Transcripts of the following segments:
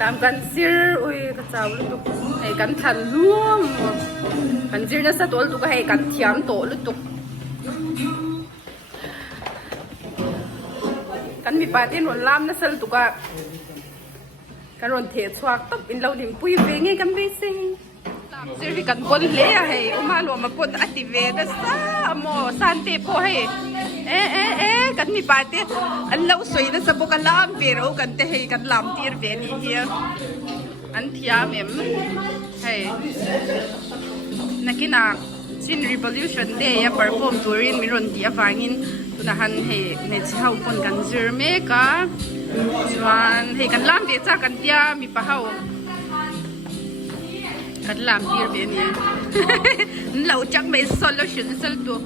làmกันซิร์อุ้ยกระเจ้าลุตุกให้กันทันร่วมกันซิร์น่ะสะตัวลุตุกให้กันเทียมโตลุตุกกันมีปาร์ตี้หนวนลามน่ะสะลุตุกะกันรอนเทสวากตับอินเราดิ่งปุยเวงไงกันไปสิซิร์กันปนเล่ให้อุมาลวมาปนอติเวดซะโมสันเตโพให้กันมีปาร์ตี้อันเราสวยนะสะบกันลามเปเรากันเตให้กันลามตีร์เวนี่เฮียอันเทียมเอ็มให้นักกินักซิน revolution day ya perform turin miron dia fangin tunahan he ne chau pon kan zirme ka chuan he kan lam be cha kan tia mi pa hau kan lam tir be ni lau chak mai solution sal tu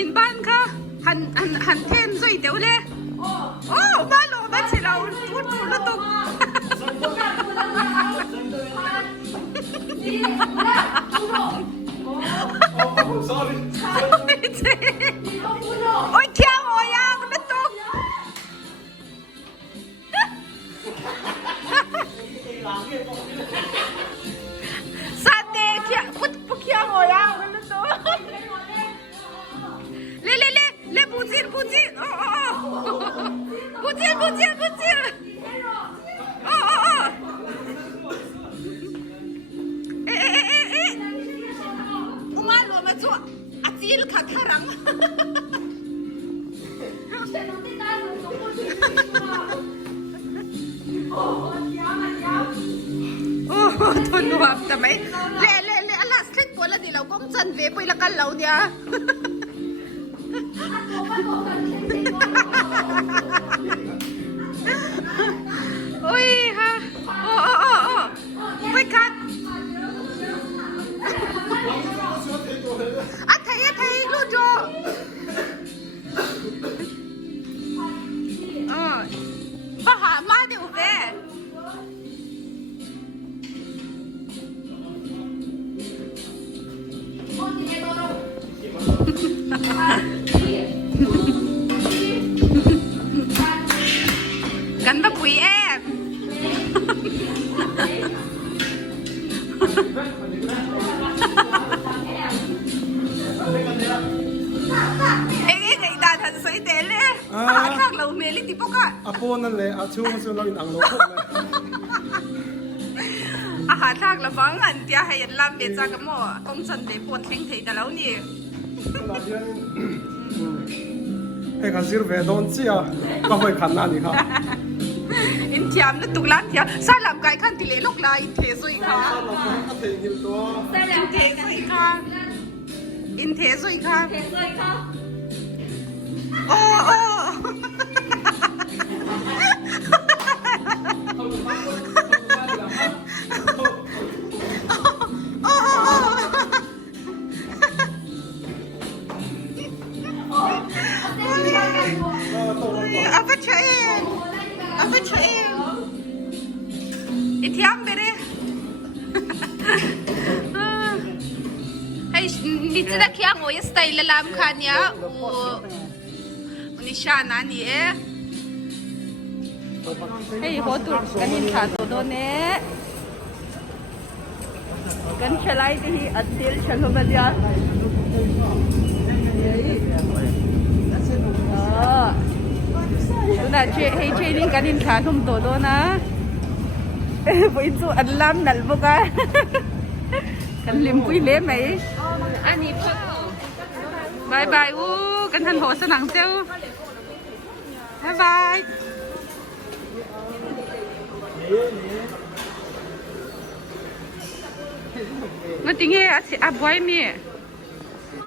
in ban ka han them zoi deu le ba lo ba chi lau tu tu lo tu Sorry. Ôi kêu rồi à, con biết không? Sao thế kêu, bút kêu rồi à, con biết không? Lê, bút gì, bút gì? Bút gì. Atil kakarang. Tuân hợp tầm ấy. Lẹ, ala slit quá là thì lâu công chân về bây là căn lâu nha. Ôi ha. Quay cắt. Thấy luôn cho bà hạ má đều về gắn tóc quý em cái đàn thần sấy té lẽ khác lâu mê lít tí bốc à Apoนั่นแหละอาชูมันส่วนเราอินอังโลกเลย อาหารทางละฟังอันเดียให้ยันลำเบียจากกับหม้อต้องจันเบียปวดแข็งเทแต่แล้วนี่ให้กันซื้อเวดอนเจียก็ไปขันนั่นนี่ครับ อินเทียมนั่นตุกล้านเทียสายลำไก่ขั้นที่เลี้ยลูกลายอินเทสุยค่ะ เทยินตัว อินเทสุยค่ะอินเทสุยค่ะโอ้เอาไปเฉยอินเทียมไปเลยให้นี่จะได้เคียงโอ้ยสไตล์ละลำคันเนี้ยโอ้นิชานานี่เอ๊ะให้หัวตุกกันยินขาตัวโดนเน่กันเฉลยที่อัดเดียร์ฉันรู้ไหมจ๊ะดูน่ะเจ๊ให้เจ๊นี่กันยินขาทุ่มตัวโดนนะไปสู่อันล้ำนั่นบุกะกันลิมปุยเล่ไหมอันนี้พ่อบายบายอู้กันทันโหสนังเจ้าบายบายมาติงเงี้ยอาบไว้เมีย